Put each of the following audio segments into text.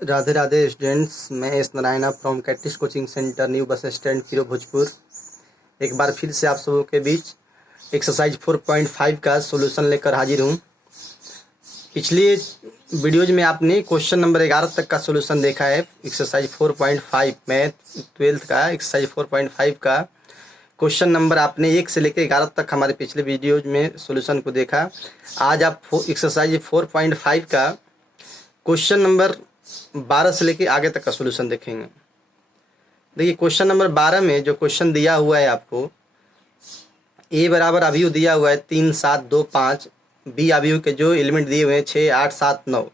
Radhe Radhe students, मैं S Narayana from कैटिस coaching centre new bus stand Piro Bhojpur. एक बार फिर से आप सबों के बीच एक्सरसाइज 4.5 का सॉल्यूशन लेकर हाजिर हूँ। पिछले वीडियोज में आपने क्वेश्चन नंबर 11 तक का सॉल्यूशन देखा है। एक्सरसाइज 4.5 मैथ 12th का एक्सरसाइज 4.5 का क्वेश्चन नंबर आपने 1 से लेकर 11 तक हमारे पिछले वीडियोज में सॉल्यूशन को देखा। आज आप एक्सरसाइज 4.5 का क्वेश्चन नंबर 12 से लेके आगे तक का सॉल्यूशन देखेंगे। देखिए क्वेश्चन नंबर 12 में जो क्वेश्चन दिया हुआ है आपको, ए बराबर अभियु दिया हुआ है 3 7 2 5, बी अभियु के जो एलिमेंट दिए हुए हैं 6 8 7 9,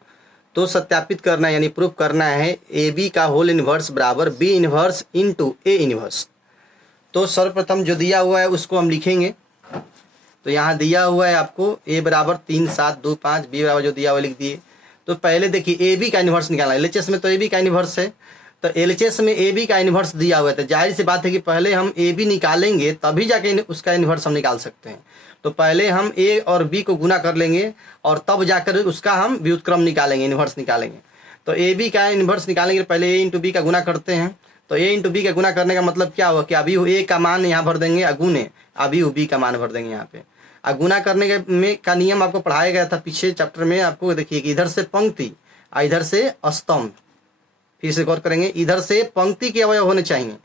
तो सत्यापित करना है यानी प्रूफ करना है ए बी का होल इनवर्स बराबर B inverse into A inverse. तो सर्वप्रथम जो दिया हुआ है उसको हम लिखेंगे। तो यहाँ दिया हुआ है आपको ए बराबर 3 7 2 5, बी बराबर जो दिया हुआ लिख दिए। तो पहले देखिए ए बी का इन्वर्स निकालना है। एलएचएस में तो ए बी का इन्वर्स है, तो एलएचएस में ए बी का इन्वर्स दिया हुआ है, तो जाहिर सी बात है कि पहले हम ए बी निकालेंगे तभी जाके उसका इन्वर्स हम निकाल सकते हैं। तो पहले हम ए और बी को गुना कर लेंगे और तब जाकर उसका हम व्युत्क्रम निकालेंगे, इन्वर्स निकालेंगे। तो ए बी का इन्वर्स निकालेंगे, पहले ए इंटू बी का गुना करते हैं। तो ए इंटू बी का गुना करने का मतलब क्या हुआ कि अभी ए का मान यहाँ भर देंगे, अगुने अभी बी का मान भर देंगे यहाँ पे। गुना करने के में का नियम आपको पढ़ाया गया था पिछले चैप्टर में। आपको देखिए कि इधर से पंक्ति इधर से स्तंभ, फिर से गौर करेंगे, इधर से पंक्ति के अवयव होने चाहिए,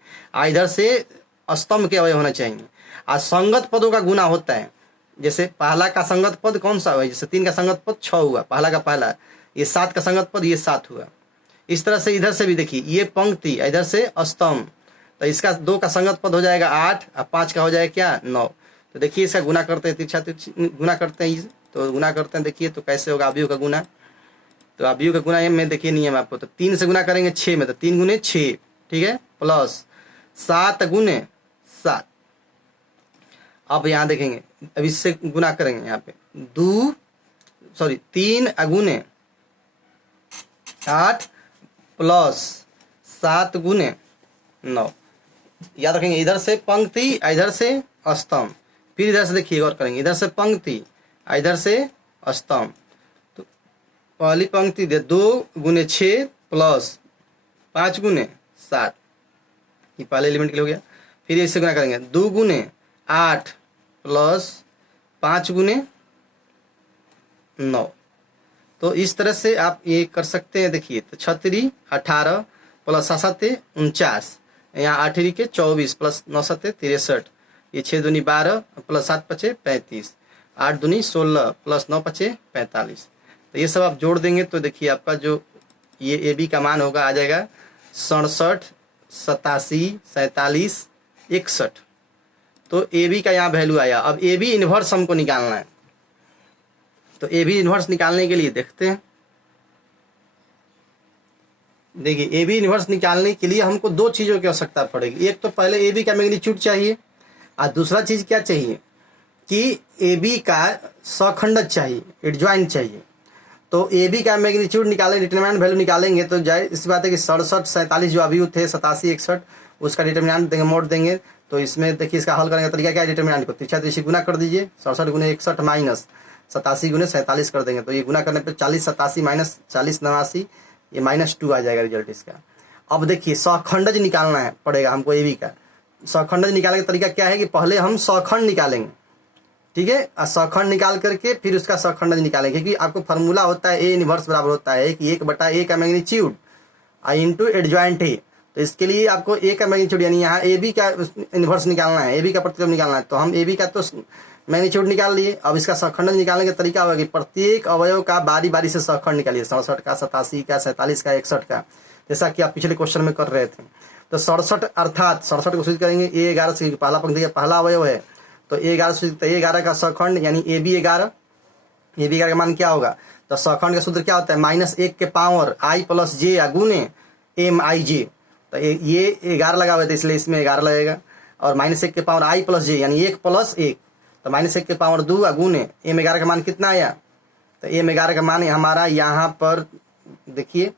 इधर से स्तंभ के अवयव होने चाहिए। संगत पदों का गुना होता है। जैसे पहला का संगत पद कौन सा हुआ, जैसे 3 का संगत पद 6 हुआ, पहला का पहला। ये 7 का संगत पद ये 7 हुआ। इस तरह से इधर से भी देखिए, ये पंक्ति इधर से स्तंभ, तो इसका 2 का संगत पद हो जाएगा 8 और 5 का हो जाएगा क्या 9। तो देखिए इसका गुना करते हैं, तिरछा गुना करते हैं, तो गुना करते हैं। देखिए तो कैसे होगा अभियु का गुना। तो अभियु का गुना में देखिए नियम आपको, तो 3 से गुना करेंगे 6 में, तो 3 गुने 6, ठीक है, प्लस 7 गुने 7। अब यहाँ देखेंगे, अब इससे गुना करेंगे यहाँ पे 3 अगुने 8 प्लस 7 गुने 9। याद रखेंगे इधर से पंक्ति इधर से स्तंभ, फिर इधर से देखिए गौर करेंगे, इधर से पंक्ति इधर से स्तंभ। तो पहली पंक्ति दे 2 गुने 6 प्लस 5 गुने 7, ये पहले एलिमेंट के लिए हो गया। फिर इससे गुना करेंगे 2 गुने 8 प्लस 5 गुने 9। तो इस तरह से आप ये कर सकते हैं। देखिए तो 36 18 प्लस 7 49, यहाँ 8 के 24 प्लस 9 7 63, ये 6 दूनी 12 प्लस 7 5 35, 8 दूनी 16 प्लस 9 5 45। तो ये सब आप जोड़ देंगे तो देखिए आपका जो ये ए बी का मान होगा आ जाएगा 67 87 47 61। तो ए बी का यहाँ वैल्यू आया। अब ए बी इन्वर्स हमको निकालना है, तो ए बी इन्वर्स निकालने के लिए देखते हैं। देखिए ए बी इन्वर्स निकालने के लिए हमको 2 चीज़ों की आवश्यकता पड़ेगी। एक तो पहले ए बी का मैग्नीट्यूड चाहिए, और दूसरा चीज़ क्या चाहिए कि ए बी का सखंडज चाहिए, एडजॉइंट चाहिए। तो ए बी का मैग्नीट्यूड निकालें, डिटरमिनेंट वैल्यू निकालेंगे, तो जाहिर इस बात है कि 67 47 जो अभियु थे 87 61, उसका डिटरमिनेंट देंगे, मोड देंगे। तो इसमें देखिए इसका हल करने का तरीका क्या है, डिटरमिनेंट को तिरछा तिरछी गुना कर दीजिए, 67 गुने 61 माइनस 87 गुने 47 कर देंगे। तो ये गुना करने पर 40 87 माइनस 40 89, ये -2 आ जाएगा रिजल्ट इसका। अब देखिए सखंडज निकालना है पड़ेगा हमको ए बी का। सखंडज निकालने का तरीका क्या है कि पहले हम सखंड निकालेंगे, ठीक है, और सखंड निकाल करके फिर उसका सखंडज निकालेंगे, क्योंकि आपको फार्मूला होता है ए इनवर्स बराबर होता है कि 1/a का मैग्नीट्यूड इंटू एडजॉइंट है। तो इसके लिए आपको ए का मैग्नीट्यूड यानी यहाँ ए बी का इन्वर्स निकालना है, ए बी का प्रतिलोम निकालना है। तो हम ए बी का तो मैग्नीट्यूड निकाल लिए। अब इसका सखंडज निकालने का तरीका होगा कि प्रत्येक अवयव का बारी बारी से सखंड निकालिए, 67 का 87 का 47 का 61 का, जैसा कि आप पिछले क्वेश्चन में कर रहे थे। तो 67 अर्थात 67 को सूचित करेंगे ए 11 से, पहला पंक्ति का पहला अवयव है, तो ए 11 सूचित, ए 11 का सखंड यानी ए बी 11, ए बी 11 का मान क्या होगा, तो सखंड का सूत्र क्या होता है, -1 के पावर i प्लस जे गुने एम आई जे। तो ये 11 लगा हुआ था इसलिए इसमें 11 लगेगा, और -1 के पावर i प्लस जे यानी 1 प्लस 1, तो -1 के पावर 2 गुने एम 11 का मान कितना आया, तो एम 11 का मान हमारा यहाँ पर देखिए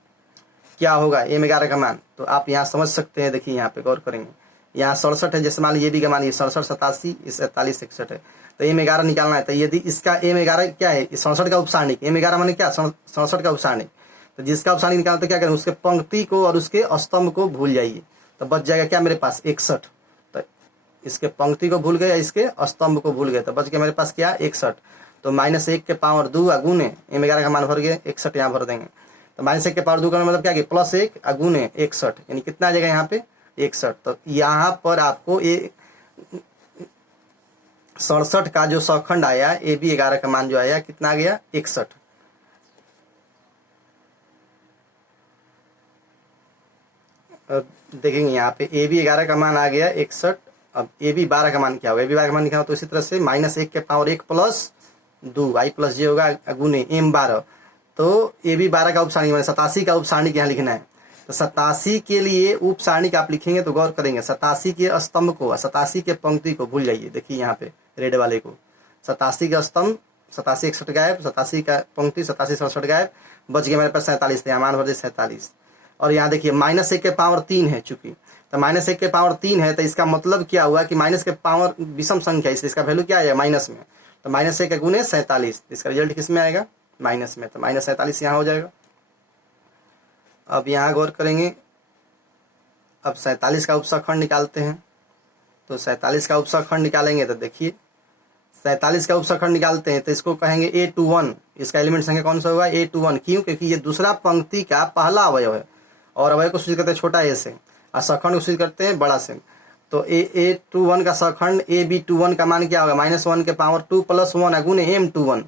क्या होगा एम 11 का मान। तो आप यहाँ समझ सकते हैं, देखिए यहाँ पे गौर करेंगे, यहाँ 67 है, जैसे मान लीजिए ए बी का मान ये 67 87 47 61 है, तो एम 11 निकालना है। तो यदि इसका एम 11 क्या है, 67 का उपसारणिक, एम 11 माने क्या 67 का उपसारणिक, तो जिसका उपसारणी निकालना तो क्या करें, उसके पंक्ति को और उसके स्तंभ को भूल जाइए, तो बच जाएगा क्या मेरे पास 61। तो इसके पंक्ति को भूल गए, इसके स्तंभ को भूल गए, तो बच गया मेरे पास क्या 61। तो -1 के पावर 2 गुने m 11 का मान भर गए, 61 यहाँ भर देंगे। तो -1 के पावर 2 का मतलब क्या कि +1 गुने 61, यानी कितना आ जाएगा यहाँ पे 61। तो यहाँ पर आपको ये 67 का जो सौखंड आया AB 11 का मान जो आया कितना आ गया 61। देखेंगे यहाँ पे AB 11 का मान आ गया 61। अब AB 12 का मान क्या होगा, AB 12 का मान लिखा तो इसी तरह से -1 के पावर 1 + 2 i + j होगा गुने m 12। तो AB 12 का उपसारणी 87 का उपसारणी यहाँ लिखना है। तो 87 के लिए उप सारणी आप लिखेंगे तो गौर करेंगे, 87 के स्तंभ को 87 के पंक्ति को भूल जाइए। देखिए यहाँ पे रेड वाले को 87 का स्तंभ 87 61 गायब, 87 का पंक्ति 87 67 गायब, बच गया मेरे पास 47। यहाँ मान भर दे 47। और यहाँ देखिए -1 के पावर 3 है, चूंकि तो -1 के पावर 3 है, तो इसका मतलब क्या हुआ कि माइनस के पावर विषम संख्या, इसलिए इसका वैल्यू क्या आएगा माइनस में। तो -1 गुने 47, इसका रिजल्ट किस में आएगा माइनस में, तो -47 यहाँ हो जाएगा। अब यहाँ गौर करेंगे, अब 47 का उपसखंड निकालते हैं। तो 47 का उपसखंड निकालेंगे तो देखिए 47 का उपसखंड निकालते हैं तो इसको कहेंगे A21। इसका एलिमेंट संख्या कौन सा होगा A21, क्यों, क्योंकि ये दूसरा पंक्ति का पहला अवयव है और अवयव को सूचित करते हैं छोटा a से और सखंड को सूचित करते हैं बड़ा से। तो A21 का सखंड AB21 का मान क्या होगा -1 के पावर 2 + 1 गुने M21।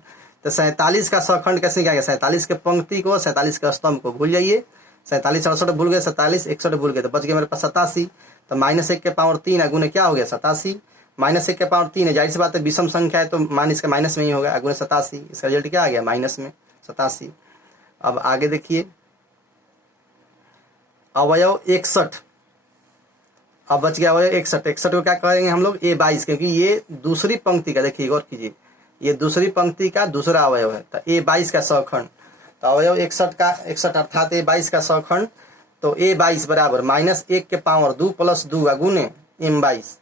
तो 47 का सखंड कैसे क्या है, 47 के पंक्ति को 47 के स्तंभ को भूल जाइए, 47 67 भूल गए, 47 61 भूल गए, तो बच गया मेरे पास 87। तो -1 के पावर 3 गुने क्या हो गया 87, -1 के पावर 3 है, जाहिर सी बात है विषम संख्या है तो मान इसका माइनस में ही होगा, गुने 87, इसका रिजल्ट क्या आ गया माइनस में 87। अब आगे देखिए अवयव 61, अब बच गया अवयव 61। 61 को क्या करेंगे हम लोग A22, क्योंकि ये दूसरी पंक्ति का, देखिए गौर कीजिए ये दूसरी पंक्ति का दूसरा अवयव है, तो A22 का सौखंड। तो अवयव 61 का 61 अर्थात A22 का सौखंड। तो A22 बराबर -1 के पावर 2 + 2 गुने M22।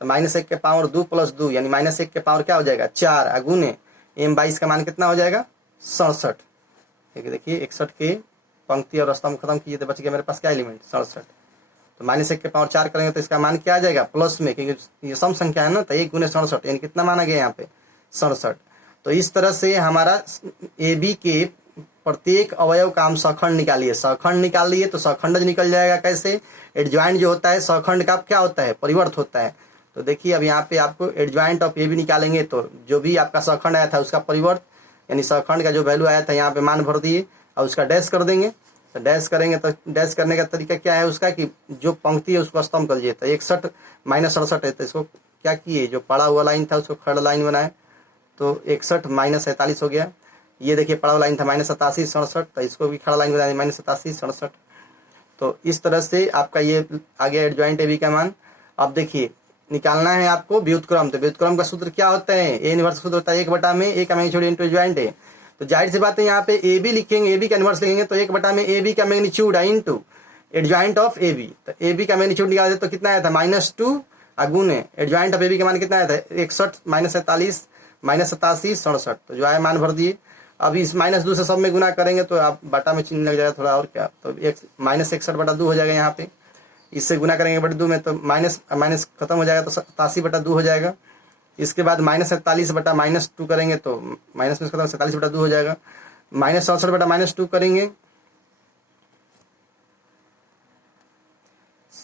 तो -1 के पावर 2 + 2 यानी -1 के पावर क्या हो जाएगा 4 गुने M22 का मान कितना हो जाएगा 67। देखिए 61 के पंक्ति और स्तंभ खत्म कीजिए तो बच गया मेरे पास क्या एलिमेंट 67। तो -1 के पावर 4 करेंगे तो इसका मान क्या आ जाएगा प्लस में, क्योंकि ये सम संख्या है ना, तो 1 गुने 67 यानी कितना मान आ गया यहाँ पे 67। तो इस तरह से हमारा AB के प्रत्येक अवयव का हम सखंड निकालिए, सखंड निकाल लिए तो सखंडज निकल जाएगा। कैसे, एडजॉइंट जो होता है सखंड का क्या होता है परिवर्त होता है। तो देखिए अब यहाँ पे आपको एडजॉइंट ऑफ AB निकालेंगे तो जो भी आपका सखंड आया था उसका परिवर्त यानी सखंड का जो वैल्यू आया था यहाँ पे मान भर दिए और उसका डैश कर देंगे। तो डैश करेंगे तो डैश करने का तरीका क्या है उसका कि जो पंक्ति है उसको स्तंभ कर दिए। तो 61 - 67 है, तो इसको क्या किए जो पड़ा हुआ लाइन था उसको खड़ लाइन बनाए, तो 61 - 47 हो गया। ये देखिए पड़ा हुआ लाइन था -87 67, तो इसको भी खड़ा लाइन बनाए -87 67। तो इस तरह से आपका ये आ गया एडजॉइंट AB का मान। अब देखिए निकालना है आपको व्युत्क्रम। तो व्युत्क्रम का सूत्र क्या होता है, A इनवर्स सूत्र होता है 1/A का मैग्नीट्यूड इनटू एडजॉइंट है। तो जाहिर सी बात है यहाँ पे AB लिखेंगे, AB का इनवर्स लिखेंगे तो 1/AB का मैग्नीट्यूड है इनटू एडजॉइंट ऑफ AB। तो AB का मैग्नीट्यूड निकालते तो कितना आया था -2 गुने एडजॉइंट ऑफ AB का मान कितना आया था 61 - 47 -87 67। तो जो आया मान भर दिए। अब इस -2 से सब में गुना करेंगे तो आप बटा में चिन्ह लग जाएगा थोड़ा और क्या, तो -61/2 हो जाएगा। यहाँ पे इससे गुना करेंगे /2 में तो माइनस माइनस खत्म हो जाएगा तो 87/2 हो जाएगा। इसके बाद -47/-2 करेंगे तो माइनस में खत्म 47/2 हो जाएगा। -67/-2 करेंगे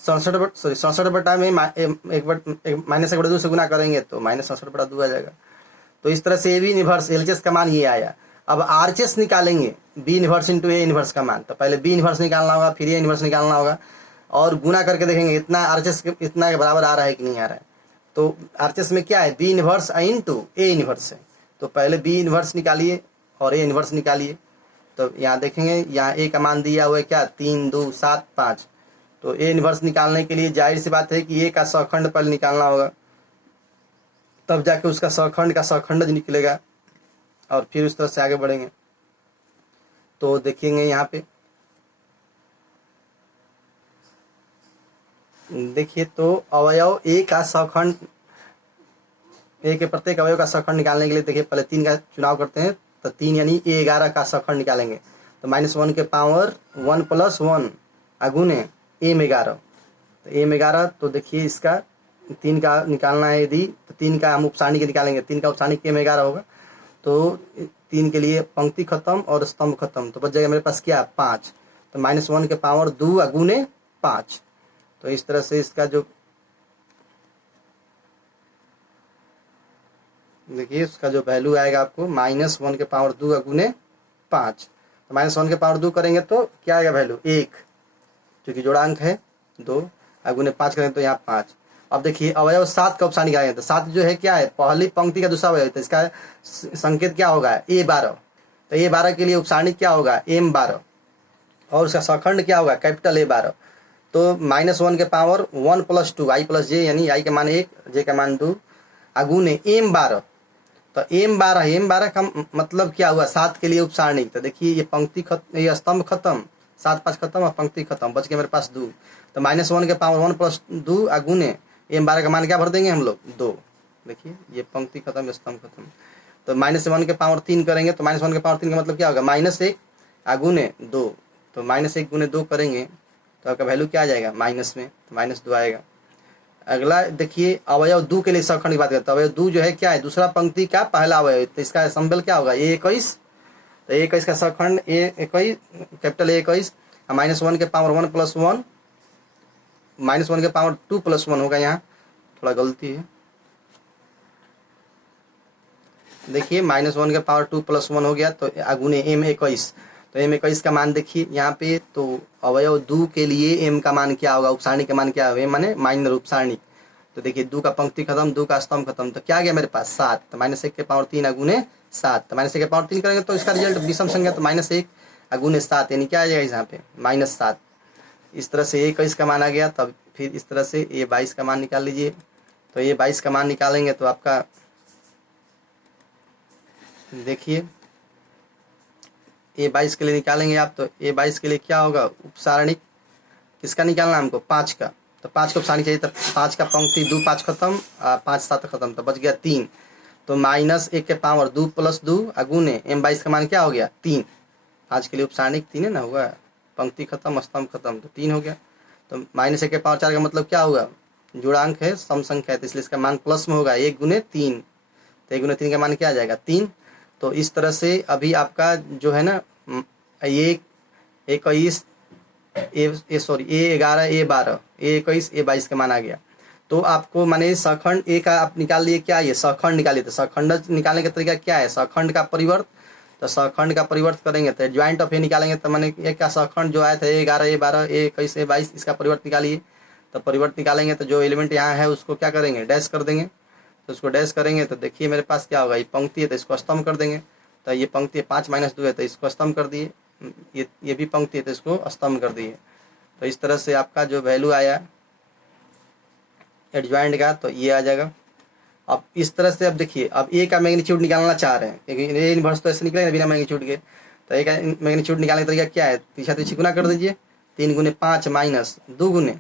67 में -1/2 से गुना करेंगे तो -67/2 आ जाएगा। तो इस तरह से AB इनवर्स LHS का मान ये आया। अब RHS निकालेंगे B inverse into A inverse का मान। तो पहले B इनवर्स निकालना होगा फिर A इनवर्स निकालना होगा और गुना करके देखेंगे इतना RHS इतना के बराबर आ रहा है कि नहीं आ रहा है। तो RHS में क्या है B inverse into A inverse है। तो पहले B इनवर्स निकालिए और A इनवर्स निकालिए। तो यहाँ देखेंगे यहाँ A का मान दिया हुआ है क्या 3 2 7 5। तो A इनवर्स निकालने के लिए जाहिर सी बात है कि A का सखंड पहले निकालना होगा, तब जाके उसका सखंड का सखंडज निकलेगा और फिर उस तरह से आगे बढ़ेंगे। तो देखेंगे यहाँ पे देखिए तो अवयव A का सखंड A के प्रत्येक अवयव का सखंड निकालने के लिए देखिए पहले 3 का चुनाव करते हैं। तो 3 यानी A11 का सखंड निकालेंगे। तो -1 के पावर 1 + 1 अगुने m 11, तो m 11, तो देखिए इसका 3 का निकालना है यदि, तो 3 का हम उपसारणी के निकालेंगे, 3 का उपसारणी m 11 होगा, तो 3 के लिए पंक्ति खत्म और स्तंभ खत्म, तो बच जाएगा मेरे पास क्या 5, तो -1 के पावर 2 अगुने 5। तो इस तरह से इसका जो देखिए उसका जो वैल्यू आएगा आपको -1 के पावर 2 अगुने 5, तो -1 के पावर 2 करेंगे तो क्या आएगा वैल्यू 1, क्योंकि जोड़ांक है 2 अगुने 5 करेंगे तो यहाँ 5। अब देखिए अवयव 7 का उपसारणी निकालेंगे, तो 7 जो है क्या है पहली पंक्ति का दूसरा अवयव, तो इसका संकेत क्या होगा A12, तो A12 के लिए उपसारणी क्या होगा M12, और उसका सखंड क्या होगा कैपिटल A12। तो -1 के पावर 1 + 2 i + j, यानी i का मान 1 j का मान 2 अगुने M12, तो M12 का मतलब क्या हुआ 7 के लिए उपसारणी, तो देखिए ये पंक्ति खत्म, ये स्तंभ खत्म, 7 5 खत्म और पंक्ति खत्म, बच गया मेरे पास 2, तो -1 के पावर 1 + 2 अगुने M12 का मान क्या भर देंगे हम लोग 2, देखिए ये पंक्ति खत्म स्तंभ खत्म। तो -1 के पावर 3 करेंगे, तो -1 के पावर 3 का मतलब क्या होगा -1 अगुने 2, तो -1 गुने 2 करेंगे तो आपका वैल्यू क्या आ जाएगा माइनस में, तो -2 आएगा। अगला देखिए अवयव 2 के लिए सखंड की बात करते हैं, अवयव 2 जो है क्या है दूसरा पंक्ति का पहला अवयव, तो इसका संबल क्या होगा A21, तो A21 का सखंड A21 कैपिटल A21, -1 के पावर 1 + 1 -1 के पावर 2 + 1 होगा, यहाँ थोड़ा गलती है, देखिए -1 के पावर 2 + 1 हो गया, तो अगुने M21, तो M21 का मान देखिए यहाँ पे, तो अवयव 2 के लिए m का मान क्या होगा, उपसारणी का मान क्या होगा, माने माइनर उपसारणी, तो देखिए 2 का पंक्ति खत्म 2 का स्तंभ खत्म, तो क्या आ गया मेरे पास 7, तो -1 के पावर 3 अगुने 7, तो -1 के पावर 3 करेंगे तो इसका रिजल्ट विषम संख्या, तो -1 अगुने 7 यानी क्या आ जाएगा यहाँ पे -7। इस तरह से A21 का मान आ गया, तब फिर इस तरह से A22 का मान निकाल लीजिए, तो A22 का मान निकालेंगे तो आपका देखिए A22 के लिए निकालेंगे आप, तो A22 के लिए क्या होगा उपसारणिक किसका निकालना हमको 5 का, तो 5 का उपसारणी चाहिए, तो 5 का पंक्ति 2 5 खत्म 5 7 खत्म, तो बच गया 3, तो -1 के पावर 2 + 2 अगुने M22 का मान क्या हो गया 3, 5 के लिए उपसारणिक 3 है ना हुआ, पंक्ति खत्म स्तंभ खत्म, तो 3 हो गया। तो -1 के पावर 4 का मतलब क्या होगा जुड़ांक है सम संख्या है, तो इसलिए इसका मान प्लस में होगा 1 × 3, तो 1 × 3 का मान क्या आ जाएगा 3। तो इस तरह से अभी आपका जो है ना ये A21 A11 A12 A21 A22 का मान आ गया, तो आपको माने सखंड ए का आप निकाल लिए, क्या ये सखंड निकालिए, तो सखंड निकालने का तरीका क्या है सखंड का परिवर्त, तो सखंड का परिवर्त करेंगे तो ज्वाइंट ऑफ ए निकालेंगे, तो माने एक का सखंड जो आया था A11 A12 A21 A22 इसका परिवर्त निकालिए, तो परिवर्त निकालेंगे तो जो एलिमेंट यहाँ है उसको क्या करेंगे डैश कर देंगे, तो उसको डैश करेंगे तो देखिए मेरे पास क्या होगा ये पंक्ति है तो इसको स्तंभ कर देंगे, तो ये पंक्ति 5 - 2 है तो इसको स्तंभ कर दिए, ये भी पंक्ति है तो इसको स्तंभ कर दिए। तो इस तरह से आपका जो वैल्यू आया एडजॉइंट का तो ये आ जाएगा। अब इस तरह से अब देखिए अब ए का मैग्नीट्यूड निकालना चाह रहे हैं, ए इनवर्स तो ऐसे निकलेगा बिना मैग्नीट्यूड के, तो ए का मैग्नीट्यूड निकालने का तरीका क्या है पीछा तो गुना कर दीजिए, 3 × 5 - 2 ×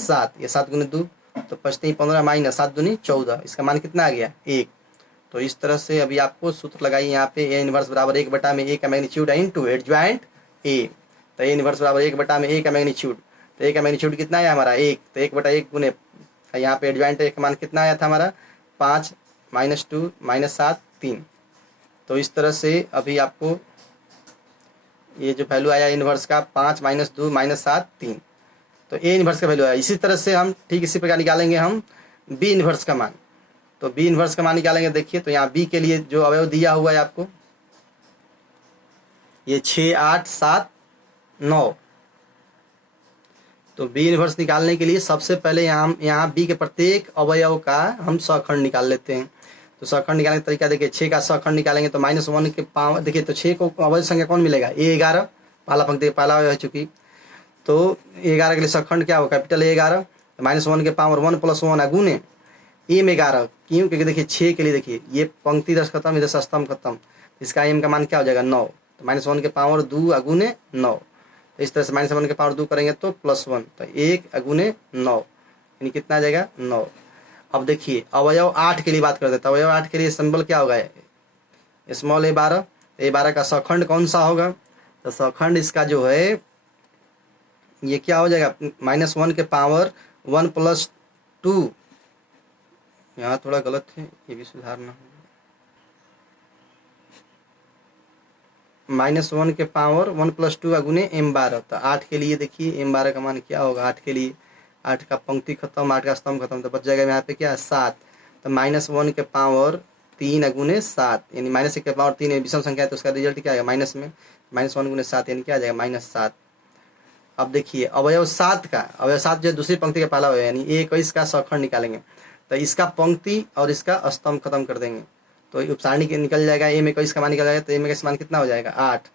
7, ये 7 × 2 तो 5 × 15 - 7 × 14, इसका मान कितना आ गया 1। तो इस तरह से अभी आपको सूत्र लगाइए यहाँ पे ए इनवर्स बराबर 1 में ए का मैग्नीट्यूड इनटू एडजॉइंट ए, तो ए इनवर्स बराबर 1 में ए का मैग्नीट्यूड, तो ए का मैग्नीट्यूड कितना है हमारा 1, तो 1/1 गुने यहाँ पे एडजॉइंट ए का मान कितना आया था हमारा 5 - 2 - 7 3। तो इस तरह से अभी आपको ये जो वैल्यू आया इनवर्स का 5 - 2 - 7 3, तो ए इनवर्स का वैल्यू आया। इसी तरह से हम ठीक इसी प्रकार निकालेंगे हम बी इनवर्स का मान, तो बी इनवर्स का मान निकालेंगे देखिए, तो यहाँ बी के लिए जो अवयव दिया हुआ है आपको ये 6 8 7 9, तो बी इनवर्स निकालने के लिए सबसे पहले यहाँ बी के प्रत्येक अवयव का हम सखंड निकाल लेते हैं। तो सखंड निकालने का तरीका देखिए 6 का सखंड निकालेंगे तो -1 के पावर देखिए, तो 6 को अवयव संख्या कौन मिलेगा A11 पहला पंक्ति पहला अवयव है चूंकि, तो A11 के लिए सखंड क्या होगा कैपिटल A11, -1 के पावर 1 + 1 अगुने M11, क्यों क्योंकि देखिए 6 के लिए देखिए ये पंक्ति 10 खत्म इधर स्तंभ खत्म, इसका m का मान क्या हो जाएगा 9, तो -1 के पावर 2 अगुने 9, इस तरह से -1 के पावर 2 करेंगे तो +1, तो 1 अगुने 9 यानी कितना आ जाएगा 9। अब देखिए अवयव 8 के लिए बात करते हैं, तो अवयव 8 के लिए सिंबल क्या होगा स्मॉल a12, A12 का सखंड कौन सा होगा तो सखंड इसका जो है ये क्या हो जाएगा, -1 के पावर 1 + 2, यहाँ थोड़ा गलत है, ये भी सुधारना होगा। -1 के पावर 1 + 2 का गुने m12। तो 8 के लिए देखिए m12 का मान क्या होगा, 8 के लिए 8 का पंक्ति खत्म, 8 का स्तंभ खत्म, तो बच जाएगा यहाँ पे क्या 7। तो -1 के पावर 3 गुने 7, यानी -1 के पावर 3 विषम संख्या है तो उसका रिजल्ट क्या आएगा माइनस में, -1 गुने 7 यानी क्या आ जाएगा -7। अब देखिए अवयव 7 का, अवयव 7 जो दूसरी पंक्ति का पहला अवयव यानी A21 का सखंड निकालेंगे, तो इसका पंक्ति और इसका स्तंभ खत्म कर देंगे तो उपसारणी के निकल जाएगा। A21 का मान निकल जाएगा, तो A21 मान कितना हो जाएगा 8,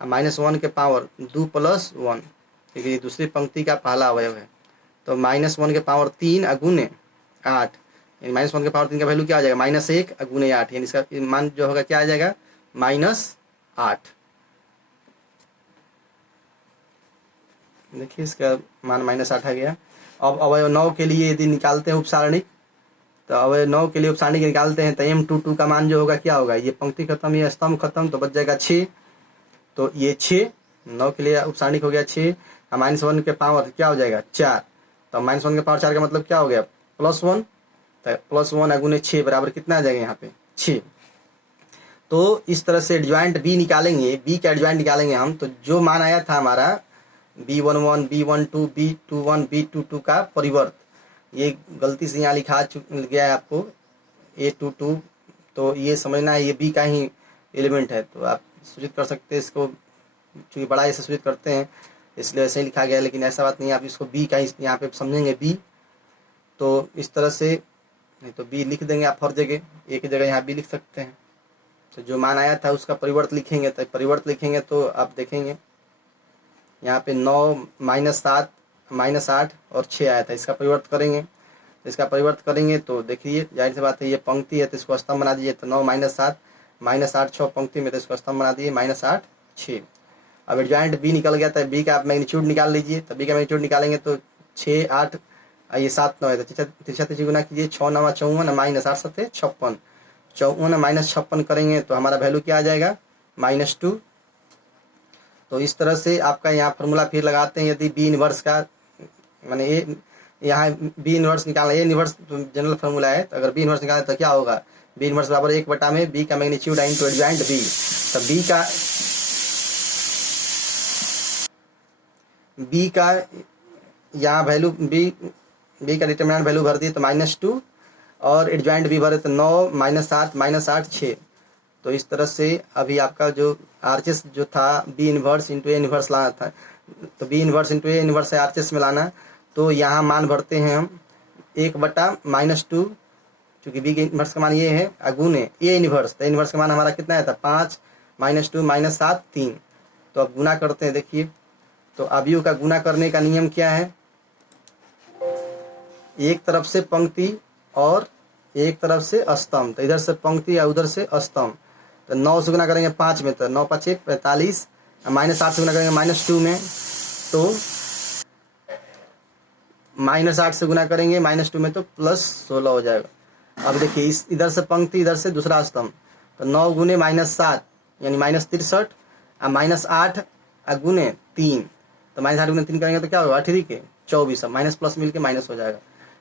-1 के पावर 2 + 1, क्योंकि दूसरी पंक्ति का पहला अवयव है। तो -1 के पावर 3 गुने 8, यानी -1 के पावर 3 का वैल्यू क्या आ जाएगा -1 गुने 8, यानी इसका मान जो होगा क्या आ जाएगा -8। देखिए इसका मान -8 आ गया। अब अवयव 9 के लिए यदि निकालते हैं उपसारणिक, तो अवयव 9 के लिए उपसारणिक निकालते हैं तो M22 का मान जो होगा क्या होगा, ये पंक्ति खत्म ये स्तंभ खत्म, तो बच जाएगा 6। तो ये 6 9 के लिए उपसारणिक हो गया 6। -1 के पावर क्या हो जाएगा 4, तो -1 के पावर 4 का मतलब क्या हो गया +1, तो +1 गुने 6 बराबर कितना आ जाएगा यहाँ पे 6। तो इस तरह से एडजॉइंट बी निकालेंगे, बी का एडजॉइंट निकालेंगे हम, तो जो मान आया था हमारा B11 B12 B21 B22 का परिवर्त, ये गलती से यहाँ लिखा गया है आपको A22, तो ये समझना है ये बी का ही एलिमेंट है, तो आप सूचित कर सकते हैं इसको, चूँकि बड़ा ऐसे सूचित करते हैं इसलिए ऐसे ही लिखा गया है, लेकिन ऐसा बात नहीं है, आप इसको बी का ही यहाँ पे समझेंगे बी। तो इस तरह से नहीं तो बी लिख देंगे आप हर जगह, एक जगह यहाँ बी लिख सकते हैं। तो जो मान आया था उसका परिवर्त लिखेंगे, तो परिवर्त लिखेंगे तो आप देखेंगे यहाँ पे 9 -7 -8 और 6 आया था, इसका परिवर्त करेंगे, तो इसका परिवर्त करेंगे तो देखिए जाहिर सी बात है ये पंक्ति है तो इसको स्तंभ बना दीजिए, तो 9 -7 -8 6 पंक्ति में, तो इसको स्तंभ बना दीजिए -8 6। अब एडजॉइंट बी निकल गया था, बी का आप मैग्नीट्यूड निकाल लीजिए, तो बी का मैग्नीट्यूड निकालेंगे तो 6 8 ये 7 9 है, तो तिरछा तिरछी गुना कीजिए, 6 9 54 -8 7 56, 54 -56 करेंगे तो हमारा वैल्यू क्या आ जाएगा -2। तो इस तरह से आपका यहाँ फार्मूला फिर लगाते हैं, यदि बी इनवर्स का माने ए यहाँ बी इनवर्स निकालना, ए इनवर्स जनरल फार्मूला है, तो अगर बी इनवर्स निकालें तो क्या होगा बी इनवर्स बराबर 1 में बी का मैग्नीट्यूड इनटू एडजॉइंट बी। तो बी का यहाँ वैल्यू बी का डिटरमिनेंट वैल्यू भर दिए तो -2 और एडजॉइंट बी भरे तो 9 -7 -8 6। तो इस तरह से अभी आपका जो आरचेस जो था B inverse into A inverse लाना था, तो B inverse into A inverse है आरचेस में लाना, तो यहाँ मान भरते हैं हम 1/-2, चूँकि बी के इनवर्स का मान ये है अगुने ए इनवर्स, तो इनवर्स का मान हमारा कितना है था 5 -2 -7 3। तो अब गुना करते हैं, देखिए तो अवयव का गुना करने का नियम क्या है, एक तरफ से पंक्ति और एक तरफ से स्तंभ, तो इधर से पंक्ति या उधर से स्तंभ। तो 9 से गुना करेंगे 5 में तो 9 5 45, -8 से गुना करेंगे -2 में तो -8 से गुना करेंगे -2 में तो +16 हो जाएगा। अब देखिए इस इधर से पंक्ति इधर से दूसरा स्तंभ, तो 9 गुने -7 यानी -63 और -8 गुने 3, तो -8 गुने 3 करेंगे तो क्या होगा 8 के 24, माइनस प्लस मिलके माइनस हो जाएगा।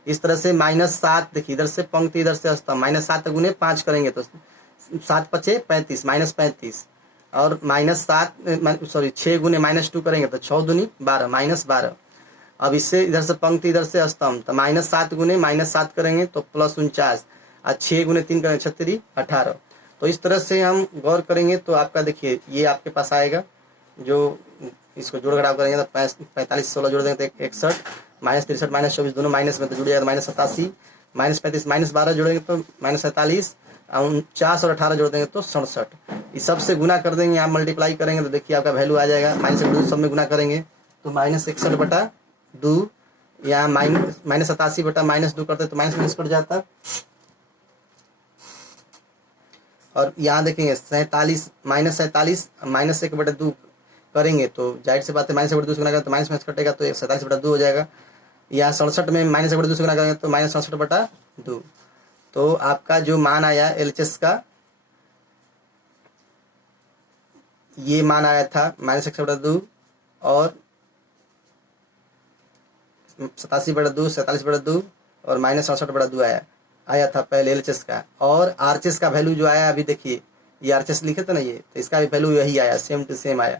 इस तरह से -7 देखिए इधर से पंक्ति इधर से स्तंभ, -7 गुने 5 करेंगे तो 7 5 35 -35 और -6 गुने -2 करेंगे तो 6 दूनी 12 -12। अब इससे इधर से पंक्ति इधर से स्तंभ, तो -7 गुने -7 करेंगे तो +49 और 6 गुने 3 करेंगे 36 18। तो इस तरह से हम गौर करेंगे तो आपका देखिए ये आपके पास आएगा, जो इसको जोड़ घटाव करेंगे तो 45 16 जोड़ देंगे तो 61, -63 -24 दोनों माइनस में तो जुड़ जाएगा -87, -35 -12 जोड़ेंगे तो -47, 49 और 18 जोड़ देंगे तो 67। इस सब से गुना कर देंगे, आप मल्टीप्लाई करेंगे तो देखिए आपका वैल्यू आ जाएगा, -2 सब में गुना करेंगे तो -61/2, यहाँ -87/-2 करते तो माइनस कट जाता। और यहाँ देखेंगे 47 -1/2 करेंगे तो जाहिर सी बात है -1/2 से गुना करें तो माइनस कटेगा तो 47/2 हो जाएगा। यहाँ 67 में -1/2 से गुना करेंगे तो -67/2। तो आपका जो मान आया एलएचएस का ये मान आया था -1/2 और 87/2, 47/2 और -68/2 आया था पहले एलएचएस का। और आरएचएस का वैल्यू जो आया अभी देखिए, ये आरएचएस लिखे थे ना ये, तो इसका भी वैल्यू यही आया, सेम टू सेम आया।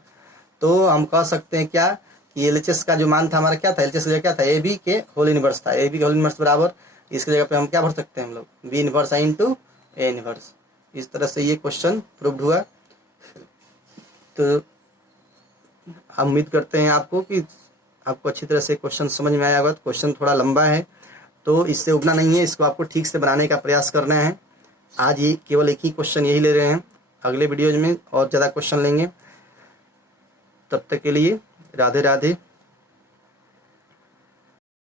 तो हम कह सकते हैं क्या कि एलएचएस का जो मान था हमारा क्या था, एलएचएस का क्या था, ए बी के होल इनवर्स था। ए बी के होल इनवर्स बराबर, इसकी जगह पे हम क्या भर सकते हैं हम लोग, B inverse I into A inverse. इस तरह से ये क्वेश्चन प्रूव्ड हुआ। तो हम उम्मीद करते हैं आपको कि आपको अच्छी तरह से क्वेश्चन समझ में आया होगा। क्वेश्चन थोड़ा लंबा है तो इससे उबना नहीं है, इसको आपको ठीक से बनाने का प्रयास करना है। आज ही केवल एक ही क्वेश्चन यही ले रहे हैं, अगले वीडियोज में और ज़्यादा क्वेश्चन लेंगे। तब तक के लिए राधे राधे।